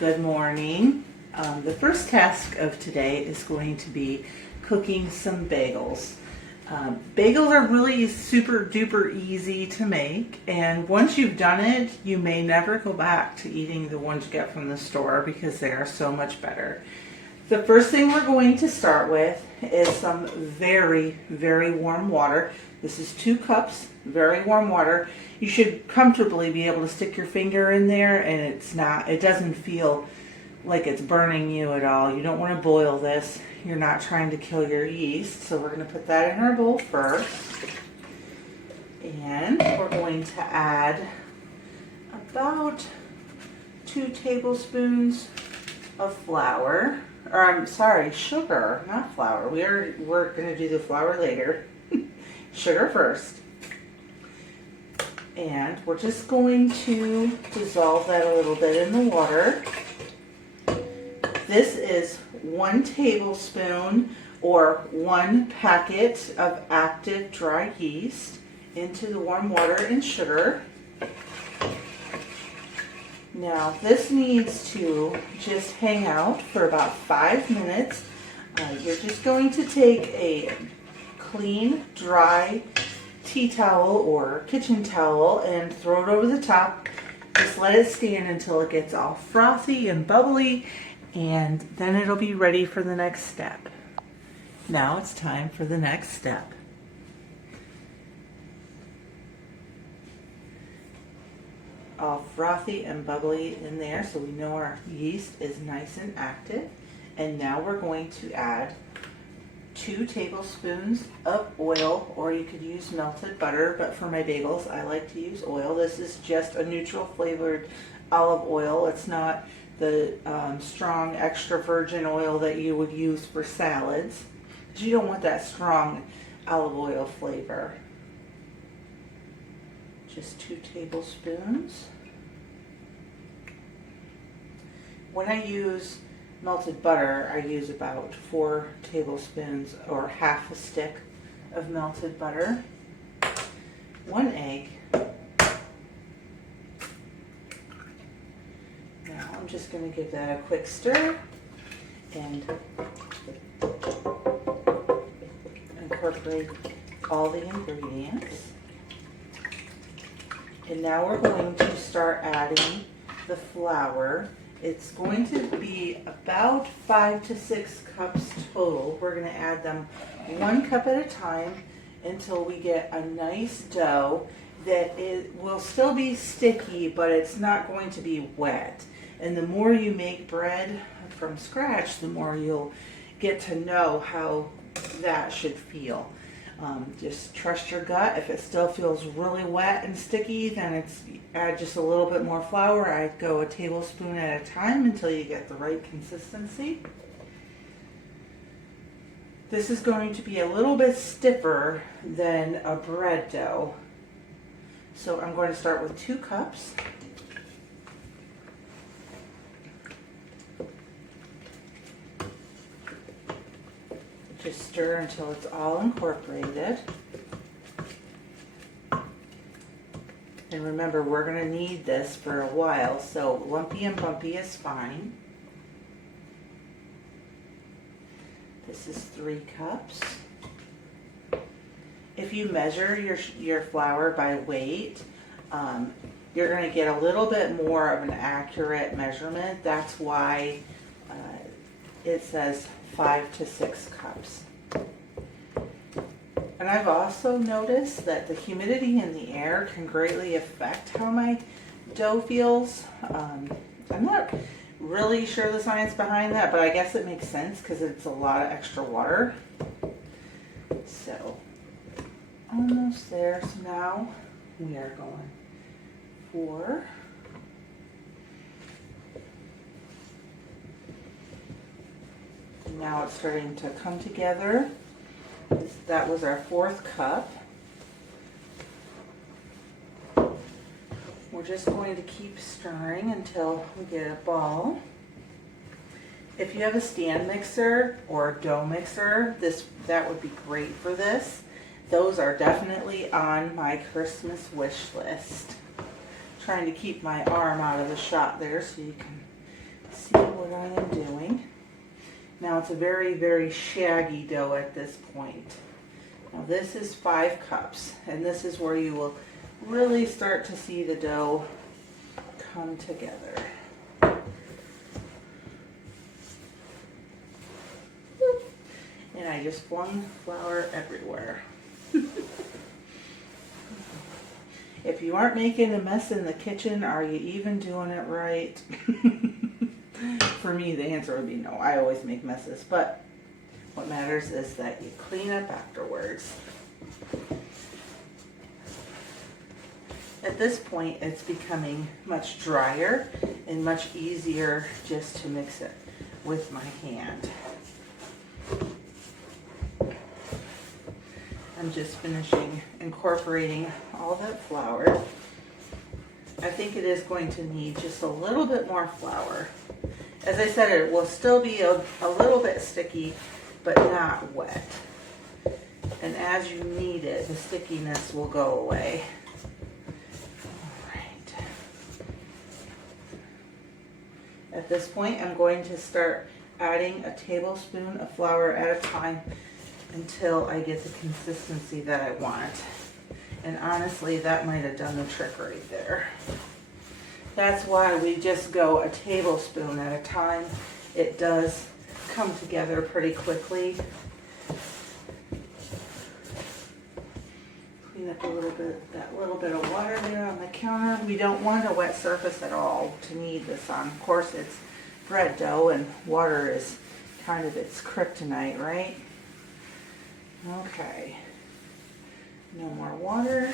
Good morning. The first task of today is going to be cooking some bagels. Bagels are really super duper easy to make, and once you've done it, you may never go back to eating the ones you get from the store because they are so much better. The first thing we're going to start with is some very, very warm water. This is 2 cups, very warm water. You should comfortably be able to stick your finger in there and it doesn't feel like it's burning you at all. You don't want to boil this. You're not trying to kill your yeast. So we're going to put that in our bowl first. And we're going to add about 2 tablespoons of flour. Or I'm sorry, sugar, not flour. We're going to do the flour later. Sugar first. And we're just going to dissolve that a little bit in the water. This is 1 tablespoon or 1 packet of active dry yeast into the warm water and sugar. Now this needs to just hang out for about 5 minutes. You're just going to take a clean, dry tea towel or kitchen towel and throw it over the top. Just let it stand until it gets all frothy and bubbly, and then it'll be ready for the next step. Now it's time for the next step. All frothy and bubbly in there, so we know our yeast is nice and active. And now we're going to add 2 tablespoons of oil, or you could use melted butter, but for my bagels I like to use oil. This is just a neutral flavored olive oil. It's not the strong extra virgin oil that you would use for salads, because you don't want that strong olive oil flavor. Just 2 tablespoons. When I use melted butter, I use about 4 tablespoons or half a stick of melted butter. 1 egg. Now I'm just going to give that a quick stir and incorporate all the ingredients. And now we're going to start adding the flour. It's going to be about 5 to 6 cups total. We're going to add them 1 cup at a time until we get a nice dough that will still be sticky, but it's not going to be wet. And the more you make bread from scratch, the more you'll get to know how that should feel. Just trust your gut. If it still feels really wet and sticky, then add just a little bit more flour. I'd go a tablespoon at a time until you get the right consistency. This is going to be a little bit stiffer than a bread dough. So I'm going to start with 2 cups. Just stir until it's all incorporated. And remember, we're going to need this for a while, so lumpy and bumpy is fine. This is 3 cups. If you measure your flour by weight, you're going to get a little bit more of an accurate measurement. That's why it says 5 to 6 cups. And I've also noticed that the humidity in the air can greatly affect how my dough feels. I'm not really sure the science behind that, but I guess it makes sense because it's a lot of extra water. So, almost there. So now we are going 4. Now it's starting to come together. That was our 4th cup. We're just going to keep stirring until we get a ball. If you have a stand mixer or a dough mixer, that would be great for this. Those are definitely on my Christmas wish list. Trying to keep my arm out of the shot there so you can see what I am doing. Now it's a very, very shaggy dough at this point. Now this is 5 cups, and this is where you will really start to see the dough come together. And I just flung flour everywhere. If you aren't making a mess in the kitchen, are you even doing it right? For me, the answer would be no. I always make messes, but what matters is that you clean up afterwards. At this point, it's becoming much drier and much easier just to mix it with my hand. I'm just finishing incorporating all that flour. I think it is going to need just a little bit more flour. As I said, it will still be a little bit sticky, but not wet. And as you knead it, the stickiness will go away. All right. At this point, I'm going to start adding a tablespoon of flour at a time until I get the consistency that I want. And honestly, that might have done the trick right there. That's why we just go a tablespoon at a time. It does come together pretty quickly. Clean up a little bit, that little bit of water there on the counter. We don't want a wet surface at all to knead this on. Of course, it's bread dough and water is kind of its kryptonite, right? Okay. No more water.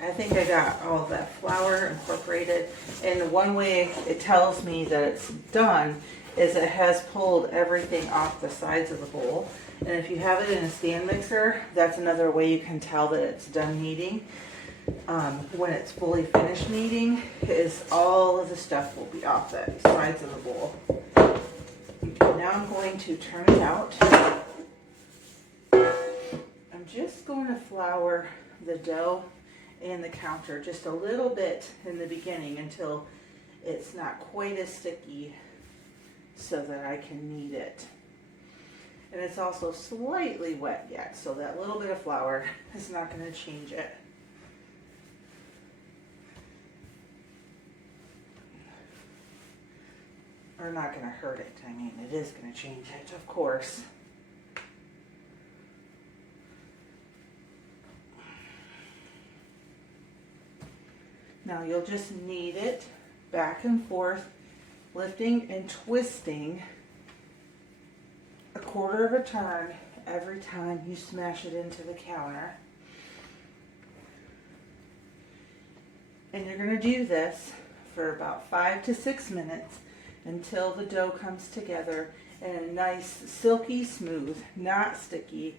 I think I got all of that flour incorporated, and one way it tells me that it's done is it has pulled everything off the sides of the bowl. And if you have it in a stand mixer, that's another way you can tell that it's done kneading. When it's fully finished kneading, is all of the stuff will be off the sides of the bowl. Now I'm going to turn it out. I'm just going to flour the dough and the counter just a little bit in the beginning until it's not quite as sticky so that I can knead it. And it's also slightly wet yet, so that little bit of flour is not going to change it. Or not going to hurt it. I mean, it is going to change it, of course. Now you'll just knead it back and forth, lifting and twisting a quarter of a turn every time you smash it into the counter. And you're going to do this for about 5 to 6 minutes until the dough comes together in a nice, silky smooth, not sticky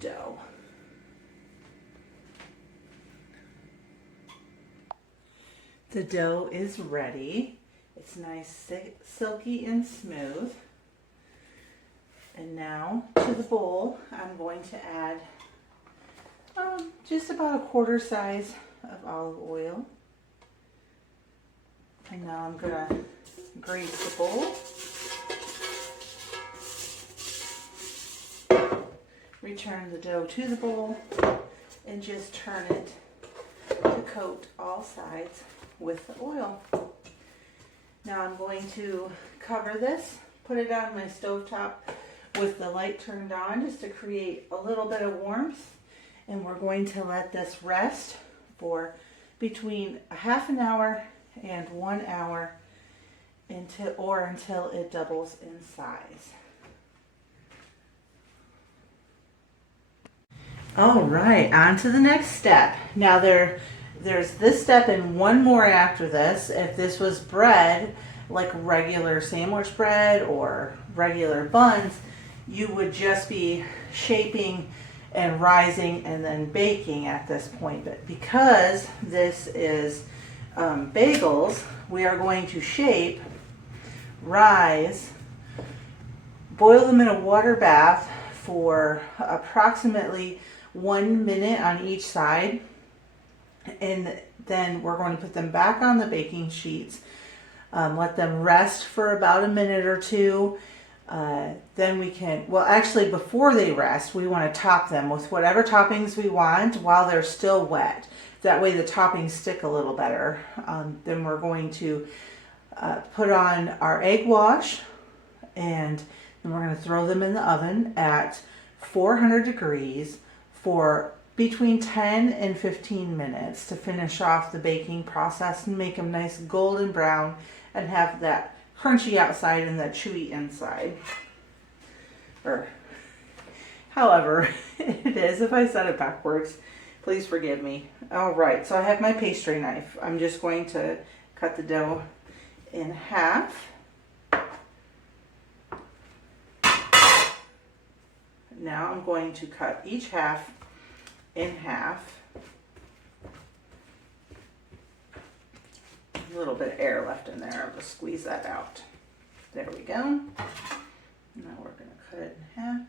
dough. The dough is ready. It's nice, silky and smooth. And now to the bowl, I'm going to add just about a quarter size of olive oil. And now I'm going to grease the bowl. Return the dough to the bowl and just turn it to coat all sides with the oil. Now I'm going to cover this, put it on my stovetop with the light turned on just to create a little bit of warmth. And we're going to let this rest for between a half an hour and 1 hour until it doubles in size. All right, on to the next step. Now there's this step and one more after this. If this was bread, like regular sandwich bread or regular buns, you would just be shaping and rising and then baking at this point. But because this is bagels, we are going to shape, rise, boil them in a water bath for approximately 1 minute on each side. And then we're going to put them back on the baking sheets, let them rest for about a minute or two. Then we can, well, actually before they rest, we want to top them with whatever toppings we want while they're still wet. That way the toppings stick a little better. Then we're going to put on our egg wash, and then we're going to throw them in the oven at 400 degrees for between 10 and 15 minutes to finish off the baking process and make them nice golden brown and have that crunchy outside and that chewy inside. Or however it is. If I said it backwards, please forgive me. All right, so I have my pastry knife. I'm just going to cut the dough in half. Now I'm going to cut each half in half. A little bit of air left in there. I'll just squeeze that out. There we go. Now we're going to cut it in half.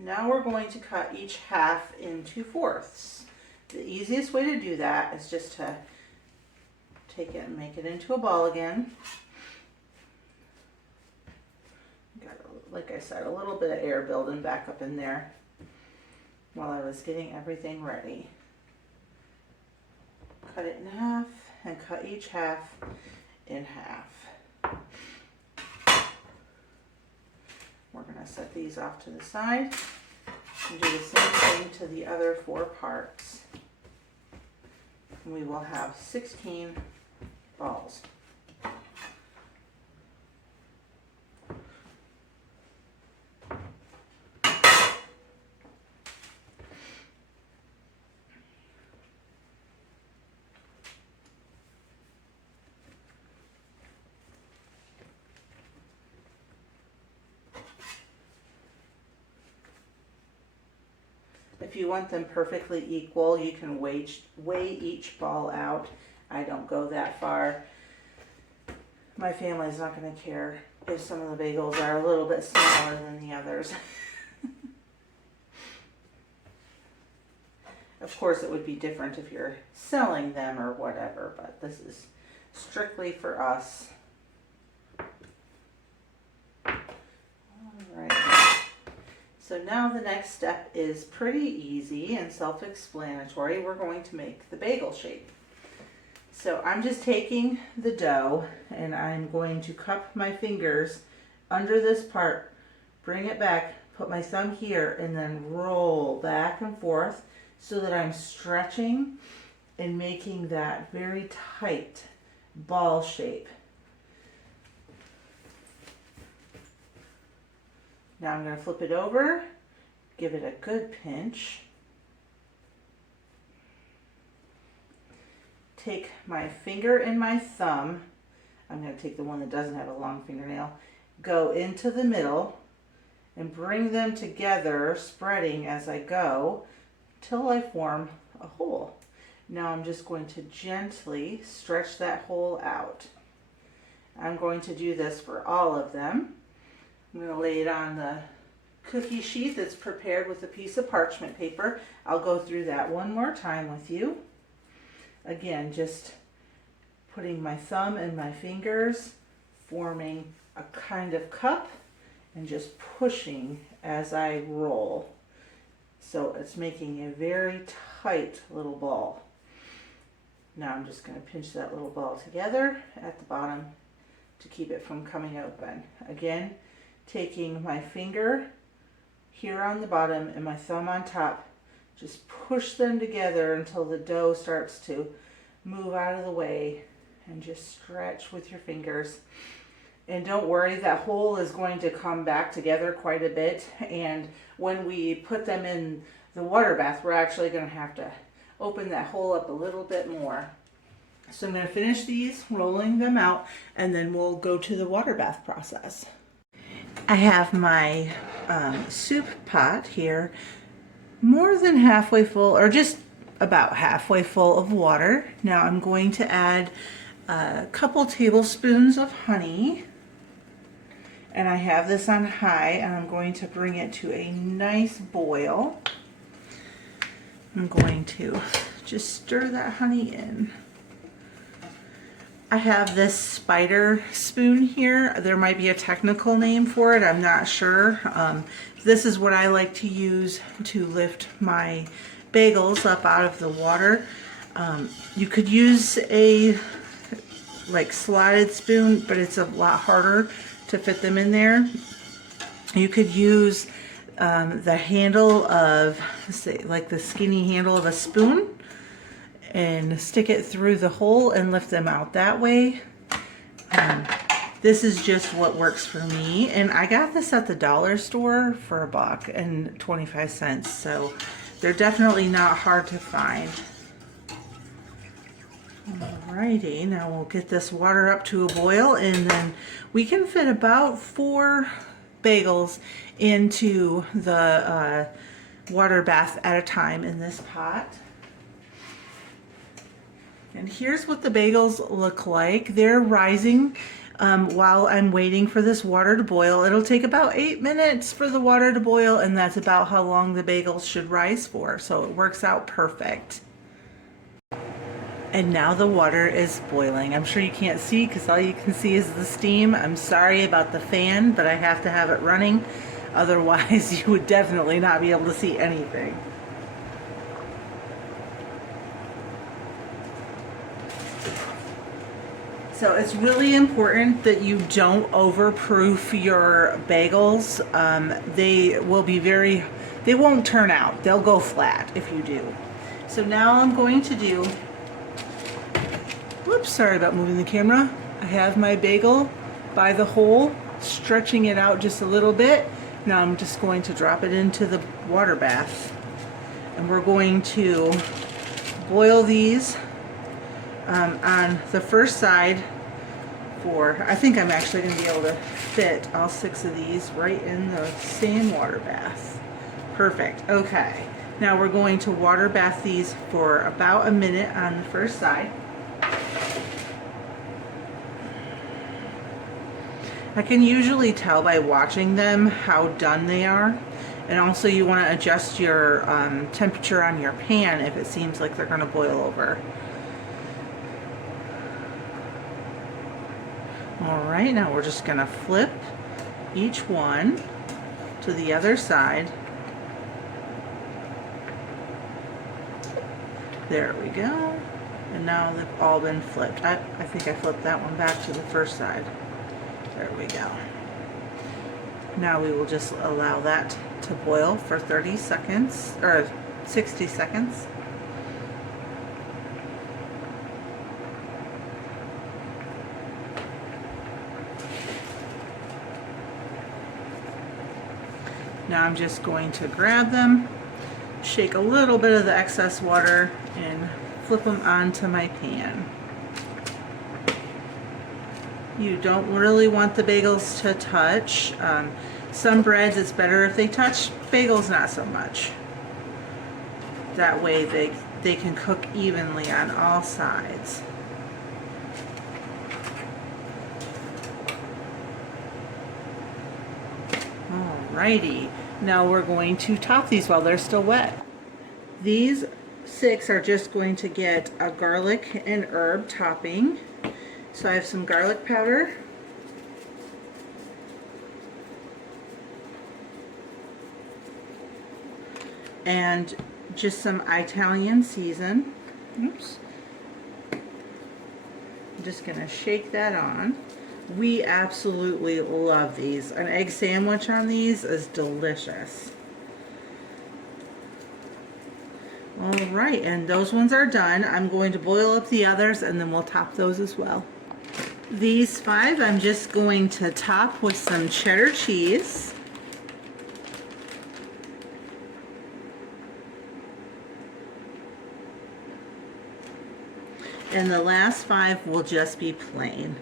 Now we're going to cut each half into 4ths. The easiest way to do that is just to take it and make it into a ball again. Got, like I said, a little bit of air building back up in there while I was getting everything ready. Cut it in half and cut each half in half. We're going to set these off to the side and do the same thing to the other 4 parts. And we will have 16 balls. If you want them perfectly equal, you can weigh each ball out. I don't go that far. My family's not going to care if some of the bagels are a little bit smaller than the others. Of course, it would be different if you're selling them or whatever, but this is strictly for us. All right. So now the next step is pretty easy and self-explanatory. We're going to make the bagel shape. So I'm just taking the dough and I'm going to cup my fingers under this part, bring it back, put my thumb here, and then roll back and forth so that I'm stretching and making that very tight ball shape. Now I'm going to flip it over, give it a good pinch. Take my finger and my thumb, I'm going to take the one that doesn't have a long fingernail, go into the middle and bring them together, spreading as I go, till I form a hole. Now I'm just going to gently stretch that hole out. I'm going to do this for all of them. I'm going to lay it on the cookie sheet that's prepared with a piece of parchment paper. I'll go through that one more time with you. Again, just putting my thumb and my fingers, forming a kind of cup, and just pushing as I roll. So it's making a very tight little ball. Now I'm just going to pinch that little ball together at the bottom to keep it from coming open. Again, taking my finger here on the bottom and my thumb on top, just push them together until the dough starts to move out of the way, and just stretch with your fingers. And don't worry, that hole is going to come back together quite a bit, and when we put them in the water bath, we're actually going to have to open that hole up a little bit more. So I'm going to finish these, rolling them out, and then we'll go to the water bath process. I have my soup pot here, more than halfway full, or just about halfway full of water. Now I'm going to add a couple tablespoons of honey, and I have this on high, and I'm going to bring it to a nice boil. I'm going to just stir that honey in. I have this spider spoon here. There might be a technical name for it, I'm not sure. This is what I like to use to lift my bagels up out of the water. You could use a like slotted spoon, but it's a lot harder to fit them in there. You could use the handle of, say, like the skinny handle of a spoon, and stick it through the hole and lift them out that way. This is just what works for me, and I got this at the dollar store for $1.25, so they're definitely not hard to find. Alrighty, now we'll get this water up to a boil, and then we can fit about 4 bagels into the water bath at a time in this pot. And here's what the bagels look like. They're rising while I'm waiting for this water to boil. It'll take about 8 minutes for the water to boil, and that's about how long the bagels should rise for, so it works out perfect. And now the water is boiling. I'm sure you can't see because all you can see is the steam. I'm sorry about the fan, but I have to have it running. Otherwise, you would definitely not be able to see anything. So it's really important that you don't overproof your bagels. They won't turn out. They'll go flat if you do. So now I'm going to do, whoops, sorry about moving the camera. I have my bagel by the hole, stretching it out just a little bit. Now I'm just going to drop it into the water bath. And we're going to boil these on the first side for, I think I'm actually going to be able to fit all 6 of these right in the same water bath. Perfect. Okay. Now we're going to water bath these for about a minute on the first side. I can usually tell by watching them how done they are. And also you want to adjust your temperature on your pan if it seems like they're going to boil over. Alright, now we're just going to flip each one to the other side. There we go. And now they've all been flipped. I think I flipped that one back to the first side. There we go. Now we will just allow that to boil for 30 seconds, or 60 seconds. Now I'm just going to grab them, shake a little bit of the excess water, and flip them onto my pan. You don't really want the bagels to touch. Some breads it's better if they touch, bagels not so much. That way they can cook evenly on all sides. Alrighty, now we're going to top these while they're still wet. These 6 are just going to get a garlic and herb topping. So I have some garlic powder, and just some Italian season. Oops. I'm just going to shake that on. We absolutely love these. An egg sandwich on these is delicious. Alright, and those ones are done. I'm going to boil up the others and then we'll top those as well. These 5 I'm just going to top with some cheddar cheese. And the last 5 will just be plain.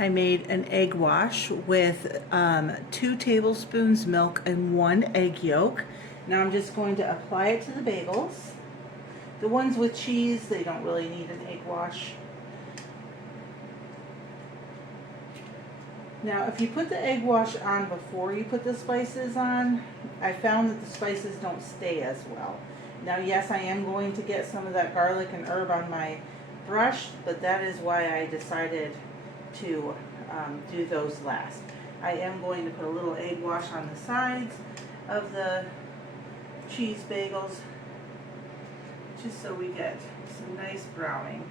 I made an egg wash with 2 tablespoons milk and 1 egg yolk. Now I'm just going to apply it to the bagels. The ones with cheese, they don't really need an egg wash. Now, if you put the egg wash on before you put the spices on, I found that the spices don't stay as well. Now, yes, I am going to get some of that garlic and herb on my brush, but that is why I decided to do those last. I am going to put a little egg wash on the sides of the cheese bagels, just so we get some nice browning.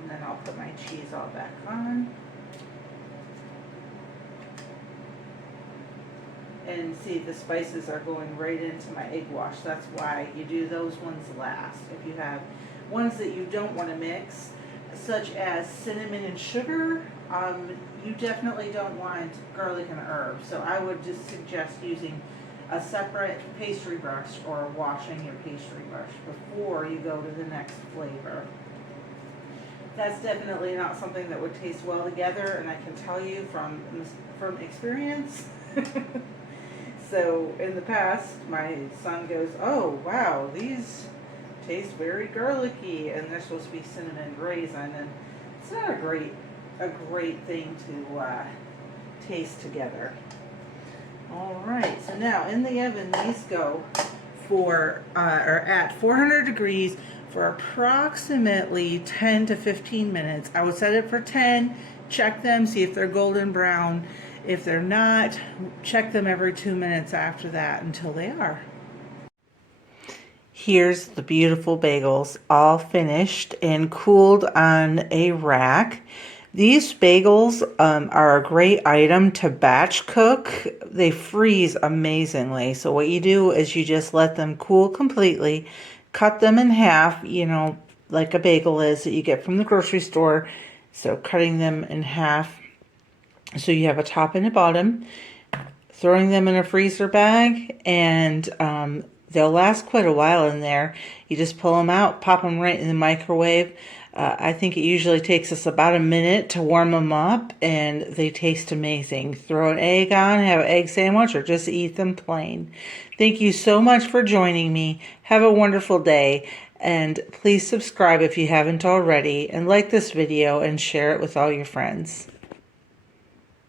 And then I'll put my cheese all back on. And see, the spices are going right into my egg wash. That's why you do those ones last. If you have ones that you don't want to mix, such as cinnamon and sugar, you definitely don't want garlic and herbs. So I would just suggest using a separate pastry brush or washing your pastry brush before you go to the next flavor. That's definitely not something that would taste well together, and I can tell you from experience. So in the past, my son goes, "Oh wow, these taste very garlicky," and they're supposed to be cinnamon raisin, and it's not a great thing to taste together. All right, so now in the oven, these go for or at 400 degrees for approximately 10 to 15 minutes. I would set it for 10. Check them, see if they're golden brown. If they're not, check them every 2 minutes after that until they are. Here's the beautiful bagels, all finished and cooled on a rack. These bagels are a great item to batch cook. They freeze amazingly. So what you do is you just let them cool completely, cut them in half, you know, like a bagel is that you get from the grocery store. So cutting them in half so you have a top and a bottom, throwing them in a freezer bag, and they'll last quite a while in there. You just pull them out, pop them right in the microwave. I think it usually takes us about a minute to warm them up, and they taste amazing. Throw an egg on, have an egg sandwich, or just eat them plain. Thank you so much for joining me. Have a wonderful day, and please subscribe if you haven't already, and like this video and share it with all your friends.